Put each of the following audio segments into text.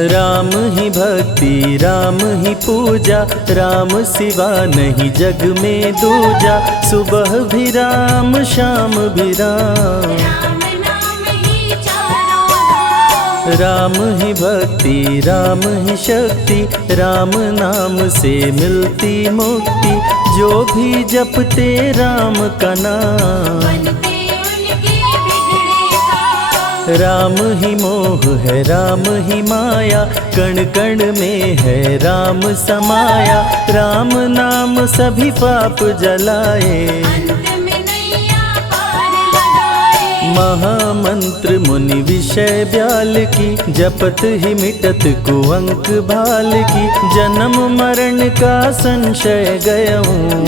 राम ही भक्ति राम ही पूजा, राम सिवा नहीं जग में दूजा। सुबह भी राम शाम भी राम, राम ही भक्ति राम ही शक्ति, राम नाम से मिलती मुक्ति। जो भी जपते राम का नाम, राम ही मोह है राम ही माया, कण कण में है राम समाया। राम नाम सभी पाप जलाए, महामंत्र मुनि विषय ब्याल की, जपत ही मिटत कुअंक भाल की। जन्म मरण का संशय गयऊं,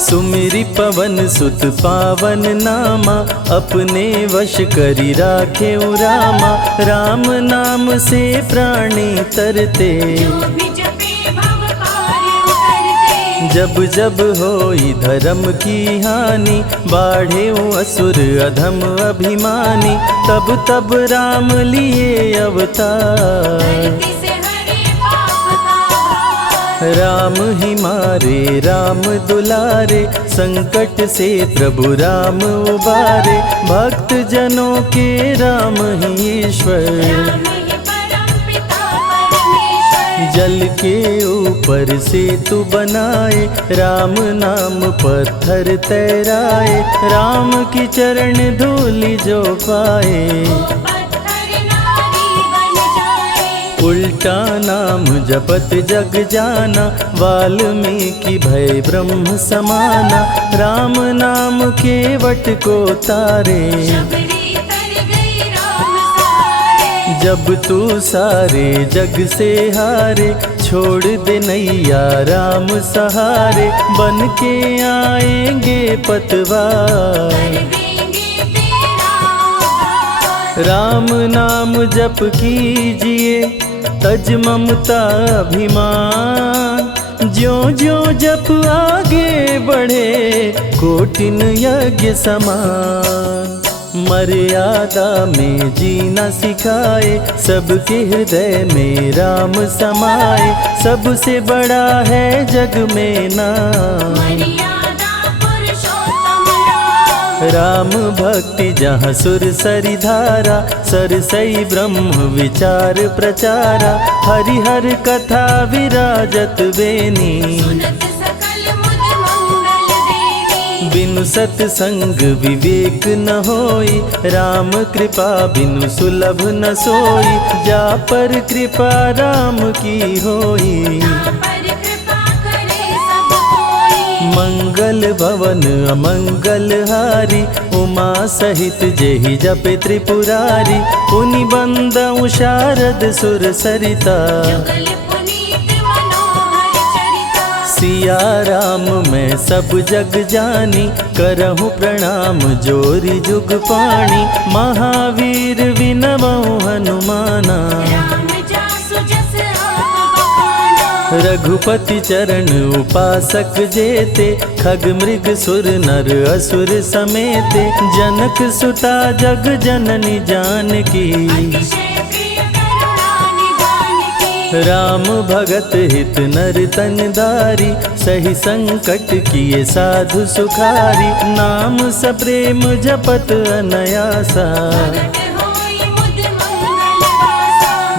सुमिरि पवन सुत पावन नामा। अपने वश करी राखे रामा, राम नाम से प्राणी तरते। जब जब होई धर्म की हानि, बाढ़े असुर अधम अभिमानी। तब तब राम लिए अवतार, राम ही मारे राम दुलारे। संकट से प्रभु राम उबारे, भक्त जनों के राम ही ईश्वर। जल के ऊपर सेतु बनाए, राम नाम पत्थर तैराए। राम की चरण धूलि जो पाए, उल्टा नाम जपत जग जाना। वाल्मीकि भय ब्रह्म समाना, राम नाम के वट को तारे। जब तू सारे जग से हारे, छोड़ दे नैया राम सहारे। बन के आएंगे पतवार, राम नाम जप कीजिए तज ममता अभिमान। ज्यों ज्यों जप आगे बढ़े, कोटिन यज्ञ समान। मर्यादा में जीना सिखाए, सबके हृदय में राम समाए। सबसे बड़ा है जग में नाम, राम भक्ति जहाँ सुर सरि धारा। सरसई ब्रह्म विचार प्रचारा, हरिहर कथा विराजत बेनी। बिनु सत्संग विवेक न होई, राम कृपा बिनु सुलभ न सोई। जा पर कृपा राम की होई, मंगल भवन अमंगल हारी। उमा सहित जेहि जपे त्रिपुरारी, पुनि बंदउ शारद सुर सरिता। सिया राम मैं सब जग जानी, करहूँ प्रणाम जोरी जुग पाणी। महावीर विनवऊँ हनुमाना, रघुपति चरण उपासक जेते। खग मृग सुर नर असुर समेते, जनक सुता जग जननी जानकी। राम भगत हित नर तन दारी, सही संकट किए साधु सुखारी। नाम सप्रेम जपत अनयासा,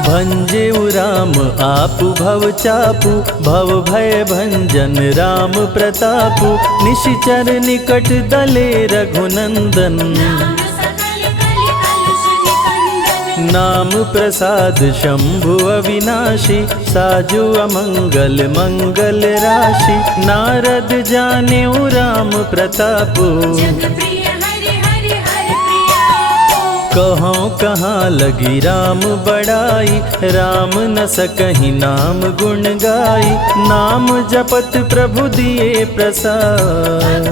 भंजेउ राम आपु भव चापु। भव भय भंजन राम प्रतापु, निशिचर निकट दले रघुनंदन। नाम प्रसाद शंभु अविनाशी, साजु अमंगल मंगल राशि। नारद जानेउ राम प्रतापु, कहाँ कहाँ लगी राम बड़ाई। राम न सकहि नाम गुण गाई, नाम जपत प्रभु दिए प्रसाद।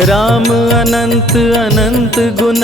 राम अनंत अनंत गुण,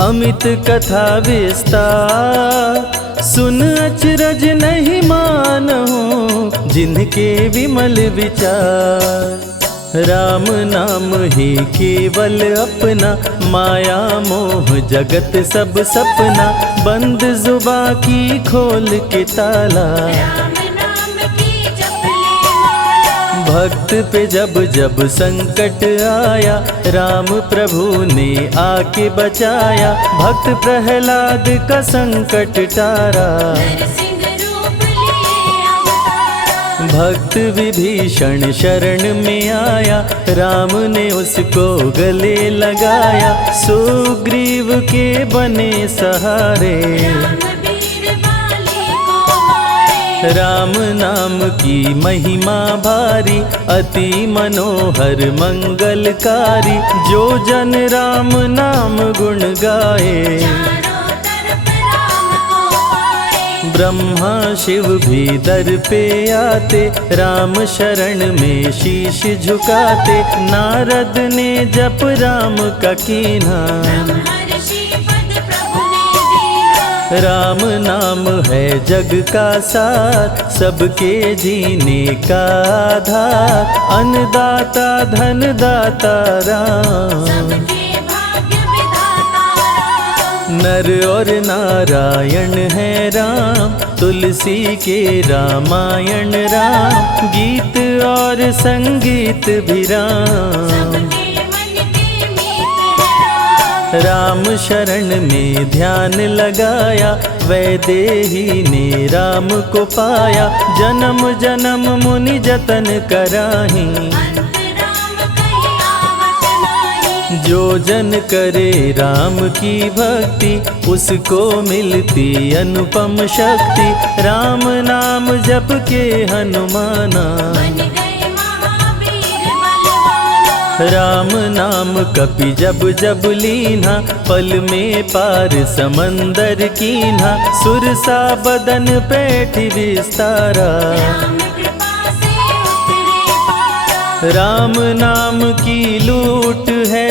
अमित कथा विस्तार। सुन अचरज नहीं मानहु, जिनके विमल विचार। राम नाम ही केवल अपना, माया मोह जगत सब सपना, बंद जुबा की खोल के ताला, राम नाम की जप ले माला। भक्त पे जब जब संकट आया, राम प्रभु ने आके बचाया, भक्त प्रहलाद का संकट टारा, नरसिंह रूप लिए अवतारा। भक्त विभीषण शरण में आया, राम ने उसको गले लगाया, सुग्रीव के बने सहारे, राम वीर बाली को मारे। राम नाम की महिमा भारी, अति मनोहर मंगलकारी, जो जन राम नाम गुण गाए, चारों तरफ राम को पाए। ब्रह्मा शिव भी दर पे आते, राम शरण में शीश झुकाते, नारद ने जप राम का कीन्हा, ब्रह्मर्षि पद प्रभु ने दीना। राम नाम है जग का सार, सबके जीने का आधार, अन्नदाता धनदाता राम, सबके भाग्य विधाता राम। नर और नारायण है राम, तुलसी के रामायण राम, गीत और संगीत भी राम, सबके मन के मीत है राम। राम शरण में ध्यान लगाया, वैदेही ने राम को पाया, जन्म जन्म मुनि जतन कराही, अंत राम कहीं आवत नाही। जो जन करे राम की भक्ति, उसको मिलती अनुपम शक्ति, राम नाम जप के हनुमाना, बन गए महावीर बलवाना। राम नाम कपि जब जब लीन्हा, पल में पार समंदर कीन्हा, सुरसा बदन पैठ विस्तारा, राम कृपा से उतरे पारा। राम नाम की लूट है,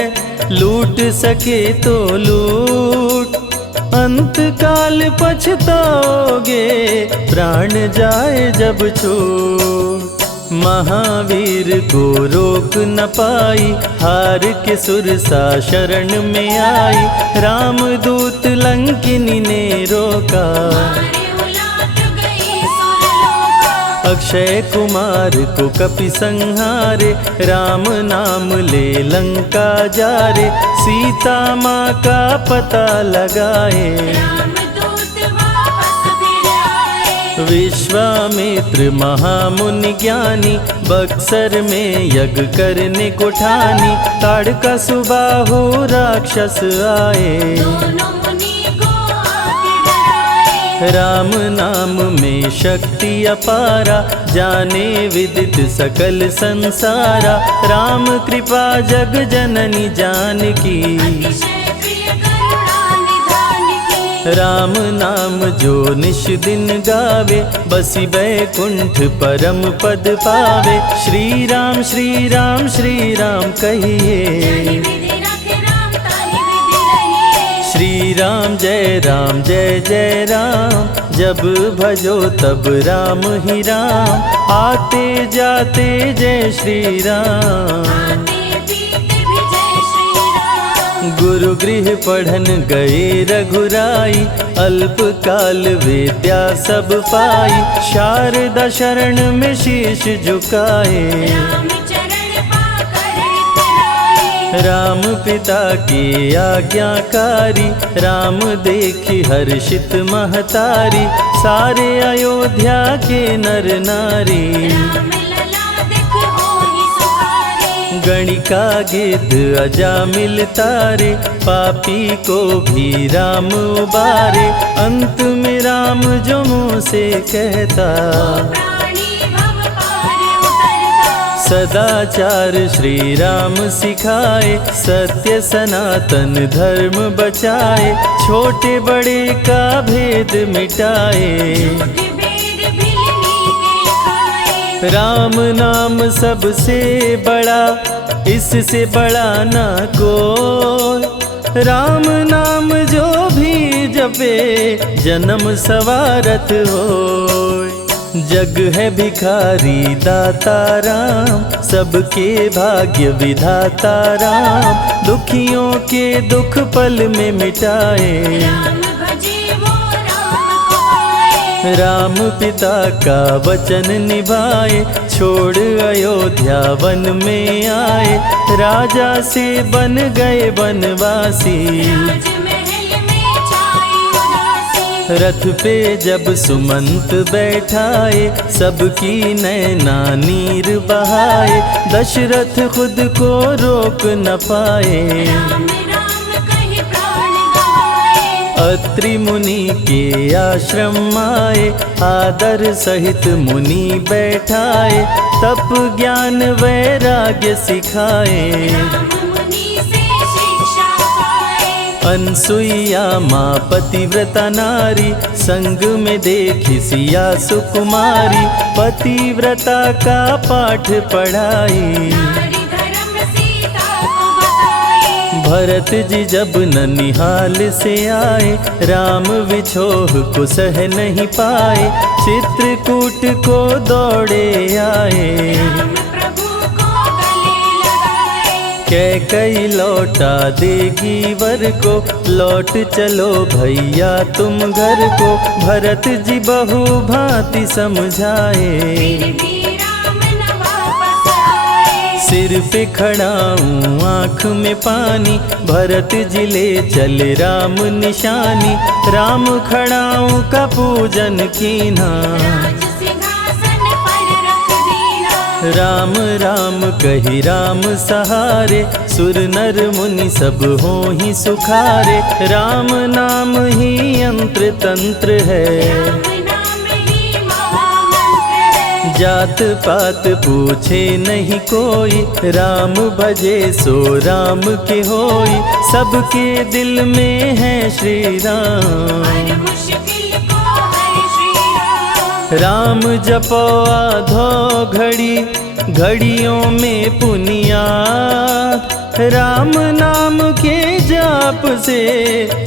लूट सके तो लूट, अंत काल पछताओगे, प्राण जाए जब छूट, महावीर को रोक न पाई, हार के सुरसा शरण में आई, रामदूत लंकिनी ने रोका, मारे उलाट गई सुरलोका। अक्षय कुमार को कपि संहारे, राम नाम ले लंका जारे, सीता माँ का पता लगाए, रामदूत वापस फिर आए। विश्वामित्र महामुनि ज्ञानी, बक्सर में यज्ञ करने को ठानी, ताड़का सुबाहु राक्षस आए, दोनों मुनि को आके डराए। राम नाम में शक्ति अपारा, जाने विदित सकल संसारा, राम कृपा जग जननी जानकी, अतिशय प्रिय करुणा निधान की। राम नाम जो निश दिन गावे, बसी बैकुंठ परम पद पावे, श्री राम श्री राम श्री राम जानि कहिए, विधि रखे राम ताहि विधि रहिए। श्री राम जय जय राम, जब भजो तब राम ही राम, आते जाते जय श्री राम, आते पीते भी जय श्री राम। गुरु गृह पढ़न गए रघुराई, अल्प काल विद्या सब पाई, शारदा शरण में शीश झुकाए, राम चरण पाकर इतराए। राम पिता की आज्ञाकारी, राम देखी हर्षित महतारी, सारे अयोध्या के नर नारी, राम लला दिख होहि सुखारे। गणिका गिद्ध अजामिल तारे, पापी को भी राम उबारे, अंत में राम जो मुँह से कहता, प्राणी भव पार उतरता। सदाचार श्री राम सिखाए, सत्य सनातन धर्म बचाए, छोटे बड़े का भेद मिटाए, झूठ भेद भिलनी के खाए। राम नाम सबसे बड़ा, इससे बड़ा ना कोई, राम नाम जो भी जपे, जन्म सवारत होय, जग है भिखारी दाता राम, सबके भाग्य विधाता राम, दुखियों के दुख पल में मिटाए। राम भजे वो राम को पाए। राम पिता का वचन निभाए, छोड़ अयोध्या वन में आए, राजा से बन गए वनवासी। राजमहल में छाई उदासी। रथ पे जब सुमंत बैठाए, सबकी नैना नीर बहाए, दशरथ खुद को रोक न पाए। राम राम कहि प्राण गवाए। अत्रि मुनि के आश्रम आए, आदर सहित मुनि बैठाए, तप ज्ञान वैराग्य सिखाए। राम मुनि से शिक्षा पाए। अनसुईया माँ पतिव्रता नारी, संग में देखी सिया सुकुमारी, पतिव्रता का पाठ पढ़ाई। नारी धर्म सीता को बताए। भरत जी जब ननिहाल से आए, राम विछोह को सह नहीं पाए, चित्रकूट को दौड़े आए। राम प्रभु को गले लगाए। कैकई लौटा देगी वर को, लौट चलो भैया तुम घर को, भरत जी बहु भांति समझाए। फिर भी राम न वापस आए। सिर पे खड़ाऊं आँख में पानी, भरत जी ले चले राम निशानी, राम खड़ाऊं का पूजन कीना। राज सिंहासन पर रख दीना। राम राम कही राम सहारे, सुर नर मुनि सब हो ही सुखारे, राम नाम ही यंत्र तंत्र है। राम नाम ही महामंत्र है। जात पात पूछे नहीं कोई, राम भजे सो राम के होई, सबके दिल में है श्री राम। हर मुश्किल को हर श्री राम। राम जपो आधो घड़ी, घड़ियों में पुनियात, राम नाम के जाप से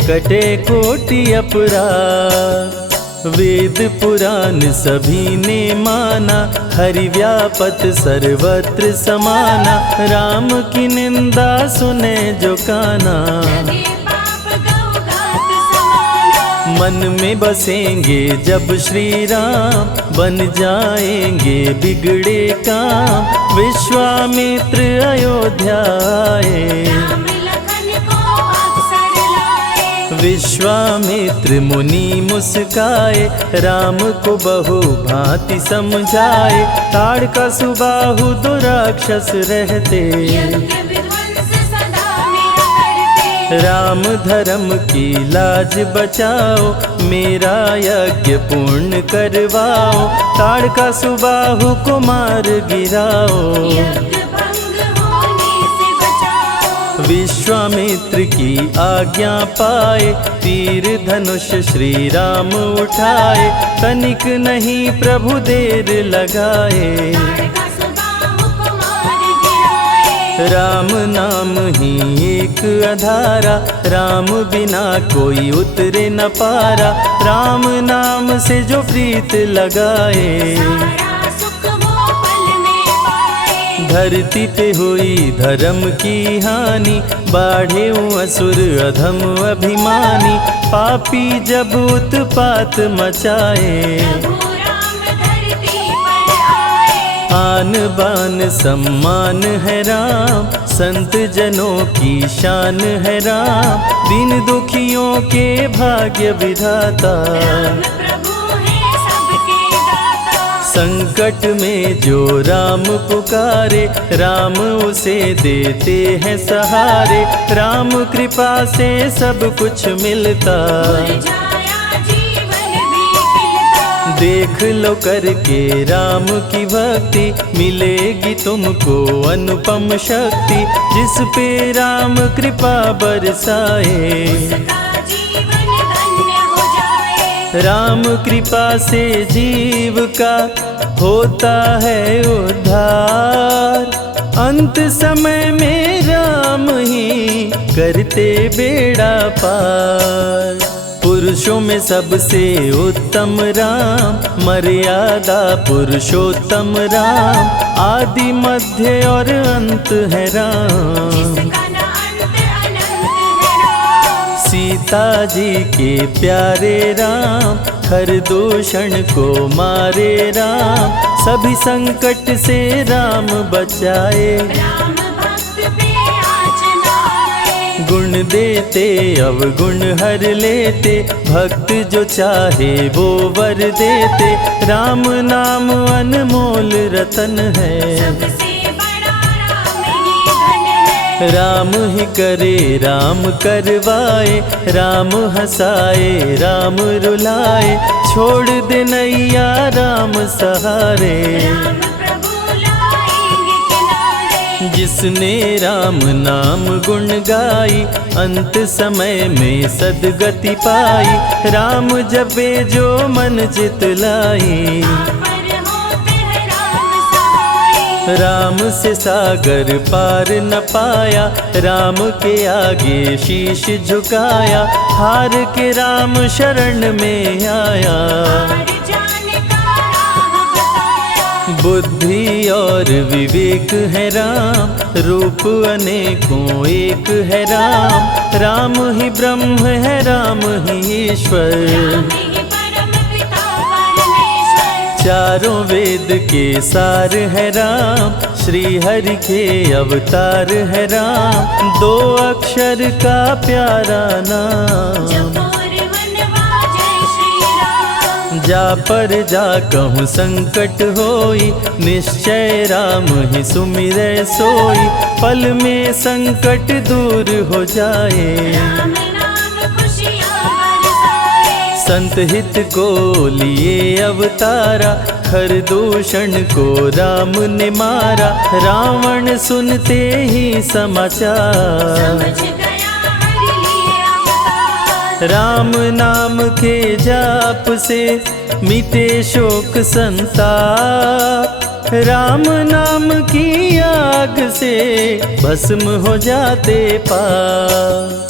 कटे कोटि अपराध। वेद पुराण सभी ने माना, हरि व्यापत सर्वत्र समाना, राम की निंदा सुने जो काना। लगे पाप गौ घात समाना। मन में बसेंगे जब श्री राम, बन जाएंगे बिगड़े काम, विश्वामित्र अयोध्या आए। राम लखन को अवसर लाए। विश्वामित्र मुनि मुस्काए, राम को बहु भांति समझाए, ताड़का सुबाहु दो राक्षस रहते, यज्ञ विध्वंस सदा मेरा करते। राम धर्म की लाज बचाओ, मेरा यज्ञ पूर्ण करवाओ, ताड़का सुबाहु को मार गिराओ। यज्ञ भंग होने से बचाओ। विश्वामित्र की आज्ञा पाए, तीर धनुष श्री राम उठाए, तनिक नहीं प्रभु देर लगाए। ताड़का सुबाहु को मार गिराए। राम नाम ही एक आधारा, राम बिना कोई उतरे न पारा, राम नाम से जो प्रीत लगाए। सारा सुख वो पल में पाए। धरती पे हुई धर्म की हानि, बाढ़े असुर अधम अभिमानी, पापी जब उत्पात मचाए। प्रभु राम धरती पर आए। आन बान सम्मान है राम, संत जनों की शान है राम, दीन दुखियों के भाग्य विधाता। राम प्रभु है सबके दाता। संकट में जो राम पुकारे, राम उसे देते हैं सहारे, राम कृपा से सब कुछ मिलता। मुरझाया जीवन भी खिलता। देख लो करके राम की भक्ति, मिलेगी तुमको अनुपम शक्ति, जिस पे राम कृपा बरसाए। उसका जीवन धन्य हो जाए। राम कृपा से जीव का होता है उद्धार, अंत समय में राम ही करते बेड़ा पार। पुरुषों में सबसे उत्तम राम, मर्यादा पुरुषोत्तम राम, आदि मध्य और अंत है राम। जिसका न अंत अनंत है राम। सीता जी के प्यारे राम, हर दूषण को मारे राम, सभी संकट से राम बचाए। राम भक्त पे आँच न आए। गुण देते अवगुण हर लेते, भक्त जो चाहे वो वर देते। राम नाम अनमोल रतन है, सबसे बड़ा राम ही धन है। राम ही करे राम करवाए, राम हंसाए राम रुलाए, छोड़ दे नैया राम सहारे। राम प्रभु लाएंगे किनारे। जिसने राम नाम गुण गाई, अंत समय में सदगति पाई। राम जपे जो मन चित लाई, पर होते हैं राम सहाय। राम से सागर पार न पाया, राम के आगे शीश झुकाया। हार के राम शरण में आया, हार जाने का राह बताया। बुद्धि और विवेक है राम, रूप अनेकों एक है राम। राम ही ब्रह्म है राम ही ईश्वर, राम ही परम पिता परमेश्वर। चारों वेद के सार है राम, श्री हरि के अवतार है राम। दो अक्षर का प्यारा नाम, जपोर वनवा जय श्री राम। जा पर जा कहूँ संकट होई, निश्चय राम ही सुमिरै सोई। पल में संकट दूर हो जाए, राम नाम खुशियाँ बरसाए। संत हित को लिए अवतारा, हर दूषण को राम ने मारा। रावण सुनते ही समाचार, समझ गया हरि लिए अवतार। राम नाम के जाप से मिटे शोक संताप। राम नाम की आग से भस्म हो जाते पाप।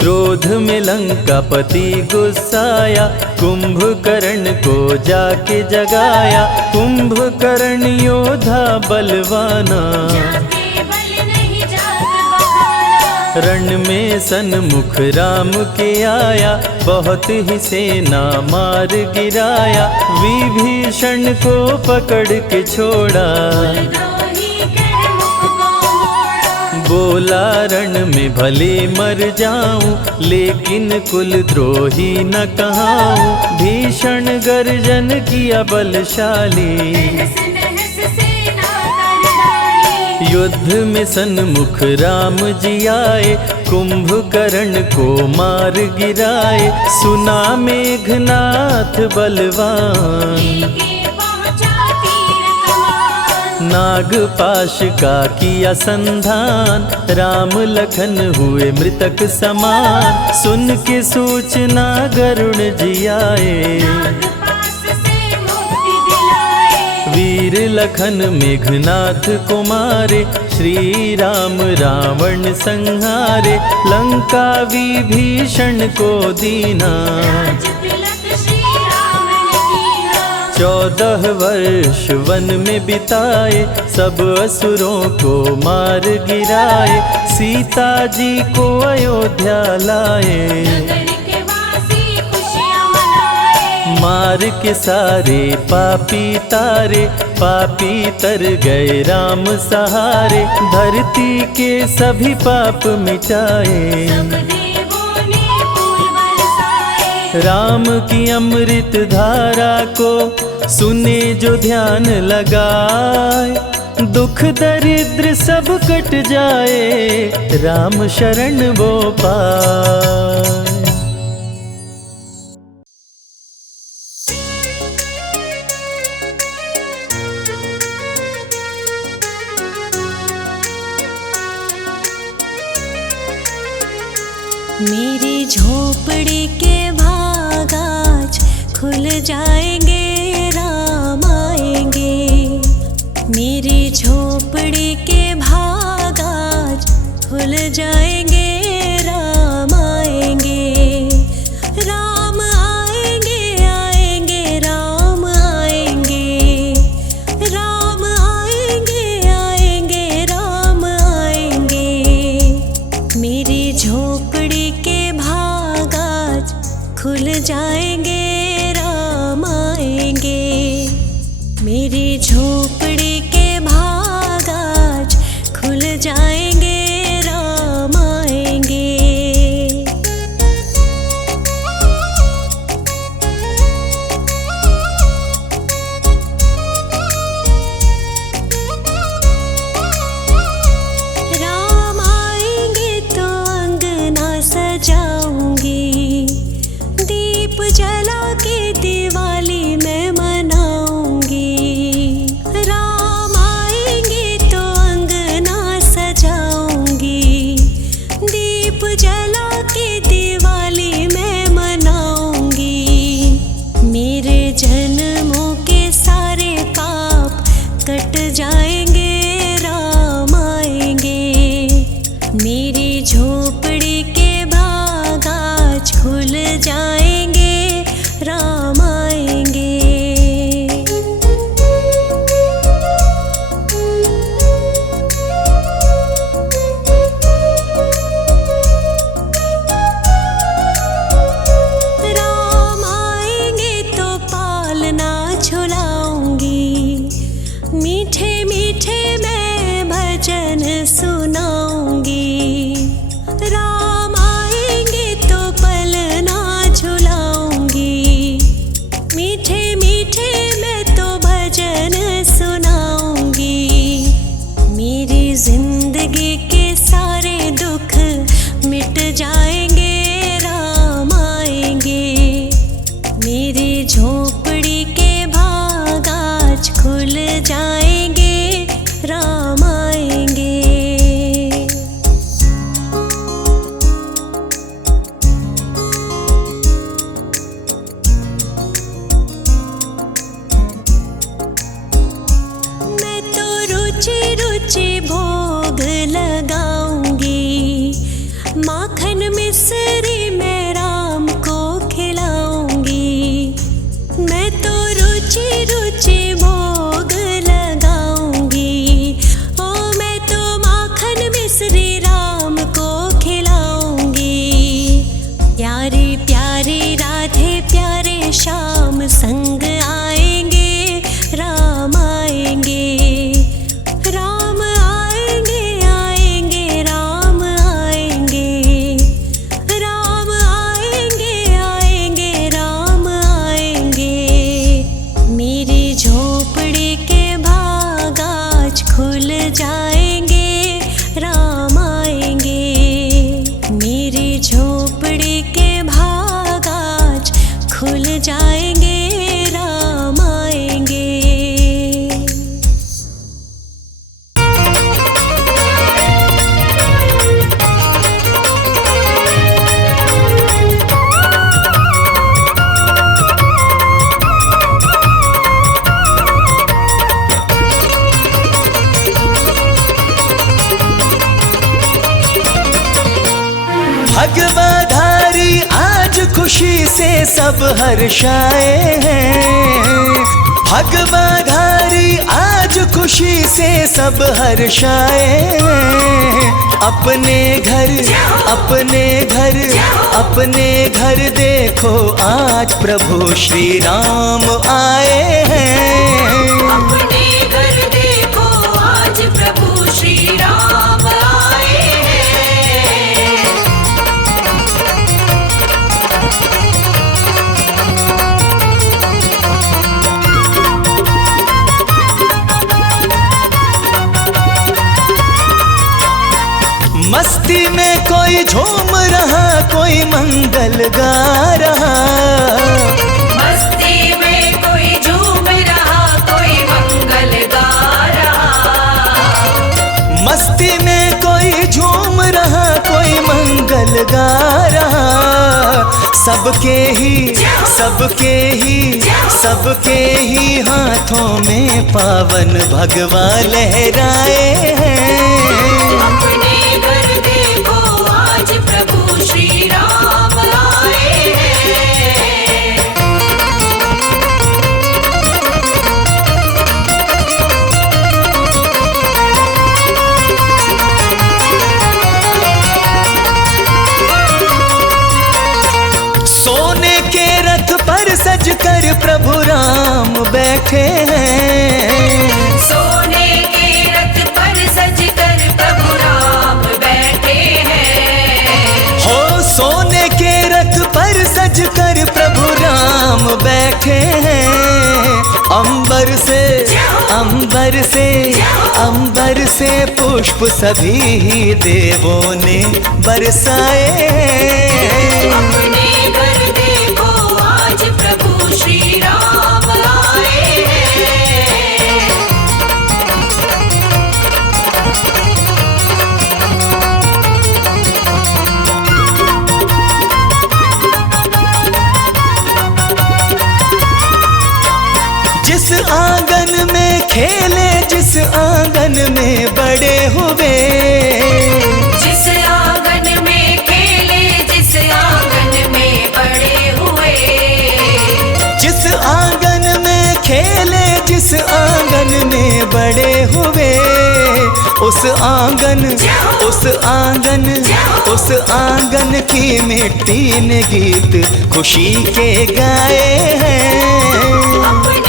क्रोध में लंकापति गुस्साया, कुंभकर्ण को जाके जगाया। कुंभकर्ण योद्धा बलवाना, जाके बल नहीं जाग बहाना। रण में सन्मुख राम के आया, बहुत ही सेना मार गिराया। विभीषण को पकड़ के छोड़ा, द्रोही कर मुख को मोड़ा। बोला रण में भले मर जाऊं, लेकिन कुल द्रोही न कहाऊं। भीषण गर्जन किया बलशाली, तहस नहस सेना कर डाली। युद्ध में सन्मुख राम जी आए, कुंभकर्ण को मार गिराए। सुना मेघनाथ बलवान, लेके पहुँचा तीर कमान। नागपाश का किया संधान, राम लखन हुए मृतक समान। सुन के सूचना गरुण जी आए, नागपाश से मुक्ति दिलाए। वीर लखन मेघनाथ को मारे। श्री राम रावण संहारे, लंका विभीषण को दीना। राज तिलक श्री राम ने कीना। 14 वर्ष वन में बिताए, सब असुरों को मार गिराए। सीता जी को अयोध्या लाए, नगर के वासी खुशियाँ मनाए। मार के सारे पापी तारे। पापी तर गए राम सहारे, धरती के सभी पाप मिटाए। सब देवों ने फूल बरसाए। राम की अमृत धारा को सुने जो ध्यान लगाए। दुख दरिद्र सब कट जाए, राम शरण वो पाए। मेरी झोपड़ी के भाग आज खुल जाएंगे, राम आएंगे। मेरी झोपड़ी के भाग आज खुल जाएंगे, राम आएंगे। राम खुल जाएंगे, राम आएंगे। मेरी झोपड़ी के भाग आज खुल जाएंगे, राम आएंगे। राम आएंगे तो अंगना सजाऊंगी, दीप जला के दिवाली मैं मनाऊंगी। राम आएंगे तो अंगना सजाऊंगी, दीप जला के दिवाली मैं मनाऊंगी। मेरे जन्मों के सारे पाप कट जाएंगे, राम आएंगे। मेरी झोपड़ी के भाग आज खुल जाएंगे, राम आएंगे। राम आएंगे तो पालना झुलाऊंगी, मीठे मीठे मैं भजन सुनाऊंगी। राम आएंगे तो पलना झुलाऊंगी, मीठे मीठे मैं तो भजन सुनाऊंगी। मेरी जिंदगी के सारे दुख मिट जाएंगे, राम आएंगे। मेरी झोपड़ी के भाग आज खुल जाएंगे, राम आएंगे। मैं तो रुचि रुचि भोग लगाऊंगी, माखन मिश्री मैं राम को खिलाऊंगी। मैं तो रुचि रुचि भोग लगाऊंगी, ओ मैं तो माखन मिश्री राम को खिलाऊंगी। प्यारे प्यारे राधे प्यारे श्याम संग आएंगे, राम आएंगे। राम आएंगे आएंगे राम आएंगे, राम आएंगे आएंगे राम आएंगे। मेरी झोपड़ी के भाग आज खुल जाएंगे, राम आएंगे। मेरी झोपड़ी के भाग आज खुल जाएंगे, राम आएंगे। भगवाधारी आज खुशी से सब हर्षाए हैं। भगवाधारी आज खुशी से सब हर्षाए हैं। अपने घर अपने घर अपने घर देखो आज प्रभु श्री राम आए हैं। अपने घर देखो आज प्रभु श्री राम आए हैं। मस्ती में कोई झूम रहा, कोई मंगल गा रहा। मस्ती में कोई झूम रहा, कोई मंगल गा रहा। मस्ती में कोई झूम रहा, कोई मंगल गा रहा। सबके ही हाथों में पावन भगवा लहराए हैं। अपने घर देखो आज प्रभु श्री राम आए हैं। सोने पर सज कर प्रभु राम बैठे हैं। सोने के रथ पर सज कर प्रभु राम बैठे हैं। हो सोने के रथ पर सज कर प्रभु राम बैठे हैं। अंबर से अंबर से अंबर से पुष्प सभी देवों ने बरसाए। अपने घर देखो आज प्रभु श्री राम आए हैं। जिस आंगन में खेले, जिस आंगन में बड़े हुए, जिस आंगन में खेले, जिस आंगन में बड़े हुए, जिस आंगन में खेले, जिस आंगन में बड़े हुए, उस आंगन उस आंगन उस आंगन की मिट्टी ने गीत खुशी के गाए हैं।